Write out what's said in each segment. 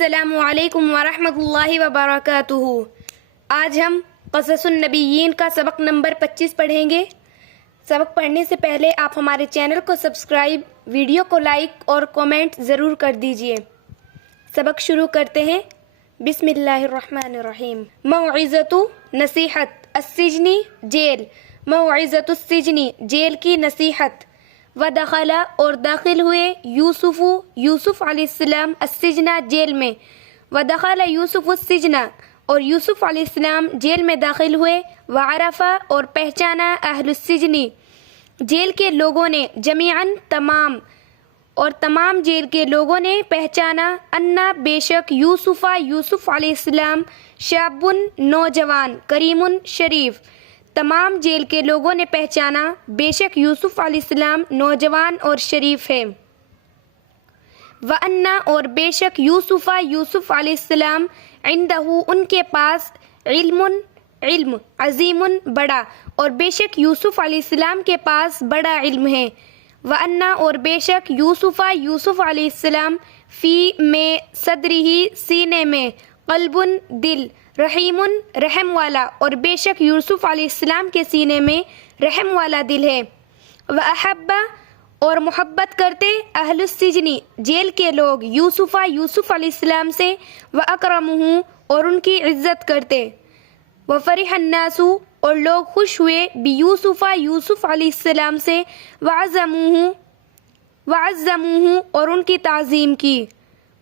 السلام علیکم ورحمۃ اللہ وبرکاتہ۔ آج ہم قصص النبیین کا سبق نمبر 25 پڑھیں گے۔ سبق پڑھنے سے پہلے آپ ہمارے چینل کو سبسکرائب، ویڈیو کو لائک اور کومنٹ ضرور کر دیجئے۔ سبق شروع کرتے ہیں۔ بسم اللہ الرحمن الرحیم۔ موعظۃ نصیحت، السجن جیل، موعظۃ السجن جیل کی نصیحت۔ ودخل اور داخل ہوئے یوسف علیہ السلام السجن جیل میں۔ ودخل یوسف السجن اور یوسف علیہ السلام جیل میں داخل ہوئے۔ وعرف اور پہچانا اہل السجن جیل کے لوگوں نے، جمیعاً تمام جیل کے لوگوں نے پہچانا، انا بے شک یوسف علیہ السلام شاب نوجوان، کریم شریف۔ تمام جیل کے لوگوں نے پہچانا بے شک یوسف علیہ السلام نوجوان اور شریف ہے۔ وَأَنَّ اور بے شک یوسف علیہ السلام عندہ ان کے پاس علم عظیم بڑا، اور بے شک یوسف علیہ السلام کے پاس بڑا علم ہے۔ وَأَنَّ اور بے شک یوسف علیہ السلام فی میں صدرہ سینے میں، قلب دل، رحیم رحم والا، اور بے شک یوسف علیہ السلام کے سینے میں رحم والا دل ہے۔ وَأَحَبَّ اور محبت کرتے اہل السجن جیل کے لوگ یوسف علیہ السلام سے، وَأَكْرَمُهُ اور ان کی عزت کرتے۔ وَفَرِحَ النَّاسُ اور لوگ خوش ہوئے بِيوسف علیہ السلام سے، وَعَزَّمُوهُ اور ان کی تعظیم کی۔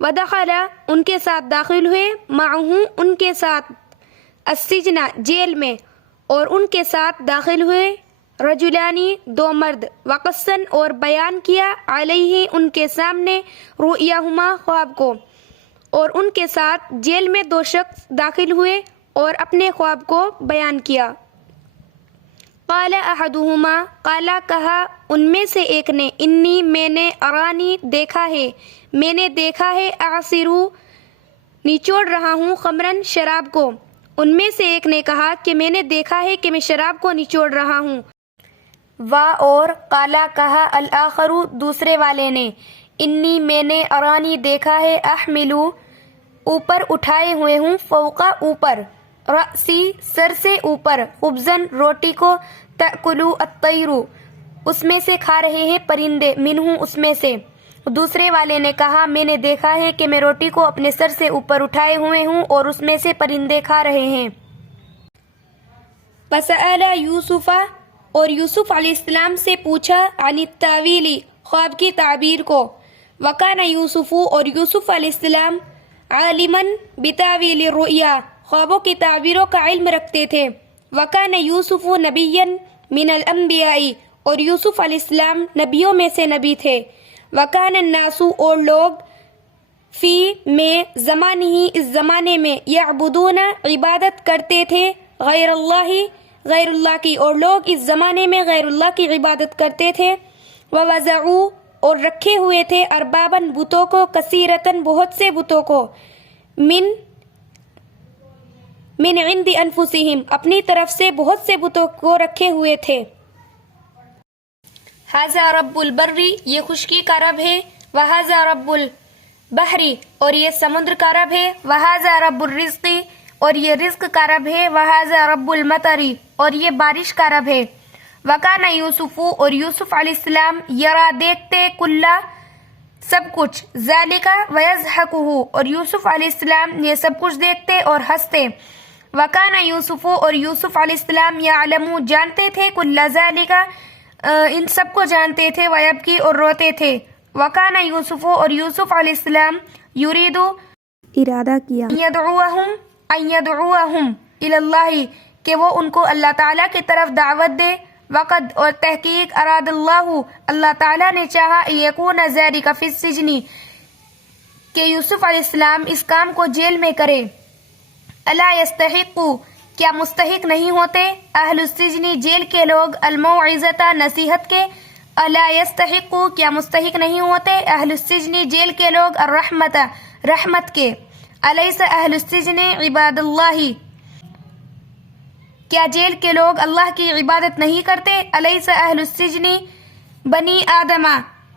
ودخل ان کے ساتھ داخل ہوئے، معه ان کے ساتھ، السجن جیل میں، اور ان کے ساتھ داخل ہوئے رجلانی دو مرد، وقصن اور بیان کیا، علیہ ان کے سامنے، رؤیاہما خواب کو، اور ان کے ساتھ جیل میں دو شخص داخل ہوئے اور اپنے خواب کو بیان کیا۔ قال احدہما قالا کہا ان میں سے ایک نے، انی میں نے، ارانی دیکھا ہے، اعصرو نچوڑ رہا ہوں، خمرن شراب کو۔ ان میں سے ایک نے کہا کہ میں نے دیکھا ہے کہ میں شراب کو نچوڑ رہا ہوں۔ اور قالا کہا الآخر دوسرے والے نے، انی میں نے، ارانی دیکھا ہے، احملو اوپر اٹھائے ہوئے ہوں، فوقا اوپر، رأسی سر سے اوپر، خبزن روٹی کو، تأکلو الطیر اس میں سے کھا رہے ہیں پرندے، منہ اس میں سے۔ دوسرے والے نے کہا میں نے دیکھا ہے کہ میں روٹی کو اپنے سر سے اوپر اٹھائے ہوئے ہوں اور اس میں سے پرندے کھا رہے ہیں۔ فسأل یوسف اور یوسف علیہ السلام سے پوچھا، عن التاویل خواب کی تعبیر کو۔ وکان یوسف اور یوسف علیہ السلام عالما بتاویل الرؤیا خوابوں کی تعبیروں کا علم رکھتے تھے۔ وکان یوسف نبیا من الانبیاء اور یوسف علیہ السلام نبیوں میں سے نبی تھے۔ وکان الناس اور لوگ، فی میں زمانہ اس زمانے میں، یعبدون عبادت کرتے تھے، غیر اللہ کی، اور لوگ اس زمانے میں غیر اللہ کی عبادت کرتے تھے۔ ووضعوا اور رکھے ہوئے تھے، ارباباً بتوں کو، کثیرتاً بہت سے بتوں کو، من عند انفسہم اپنی طرف سے بہت سے بتوں کو رکھے ہوئے تھے۔ ھذا رب البر یہ خشکی کا رب ہے، وھذا رب البحر اور یہ سمندر کا رب ہے، وھذا رب الرزق اور یہ رزق کا رب ہے، وھذا رب المطر اور یہ بارش کا رب ہے۔ وکان یوسف اور یوسف علیہ السلام یرا دیکھتے، کلا سب کچھ، ذالک ویضحکہ اور یوسف علیہ السلام یہ سب کچھ دیکھتے اور ہنستے۔ وکان یوسف اور یوسف علیہ السلام یعلم جانتے تھے، کلا ذالک ان سب کو جانتے تھے، ویبکی اور روتے تھے۔ وکان یوسف اور یوسف علیہ السلام یرید ارادہ کیا، ان یدعوہم الی اللہ کہ وہ ان کو اللہ تعالیٰ کی طرف دعوت دے۔ وقد اور تحقیق اراد اللہ تعالیٰ نے چاہا، یکون ذالک فی السجن کہ یوسف علیہ السلام اس کام کو جیل میں کرے۔ الا یستحق کیا مستحق نہیں ہوتے، اہل السجن جیل کے لوگ، الموعظۃ نصیحت کے، الا یستحق کیا مستحق نہیں ہوتے، اہل السجن جیل کے لوگ، الرحمت رحمت کے۔ الیس اہل السجن عباد اللہ کیا جیل کے لوگ اللہ کی عبادت نہیں کرتے، الیس اہل السجن بنی آدم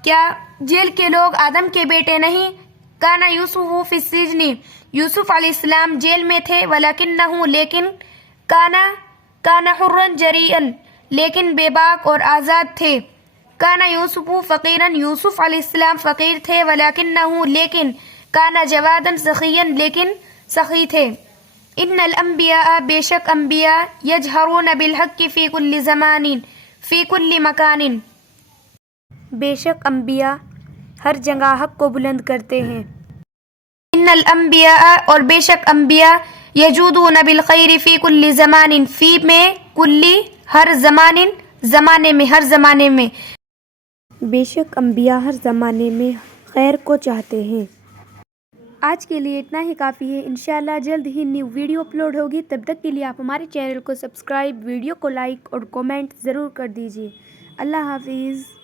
کیا جیل کے لوگ آدم کے بیٹے نہیں، کانا یوسف فی السجن، یوسف علیہ السلام جیل میں تھے، ولکنہ لیکن، کانا حرا جریئا لیکن بے باک اور آزاد تھے، کانا یوسف فقیرا، یوسف علیہ السلام فقیر تھے، ولکنہ لیکن، کانا جوادا سخیا لیکن سخی تھے۔ ان الانبیاء بے شک انبیاء یجہرون بالحق فی کل زمان فی کل مکان، بے شک انبیاء ہر جگہ حق کو بلند کرتے ہیں۔ ان الانبیاء اور بے شک انبیاء یجودون بالخیر فی کل زمان، فی میں کلی ہر زمان، زمانے میں، ہر زمانے میں، بے شک انبیاء ہر زمانے میں خیر کو چاہتے ہیں۔ آج کے لیے اتنا ہی کافی ہے، انشاءاللہ جلد ہی نیو ویڈیو اپلوڈ ہوگی، تب تک کے لیے آپ ہمارے چینل کو سبسکرائب، ویڈیو کو لائک اور کومنٹ ضرور کر دیجیے۔ اللہ حافظ۔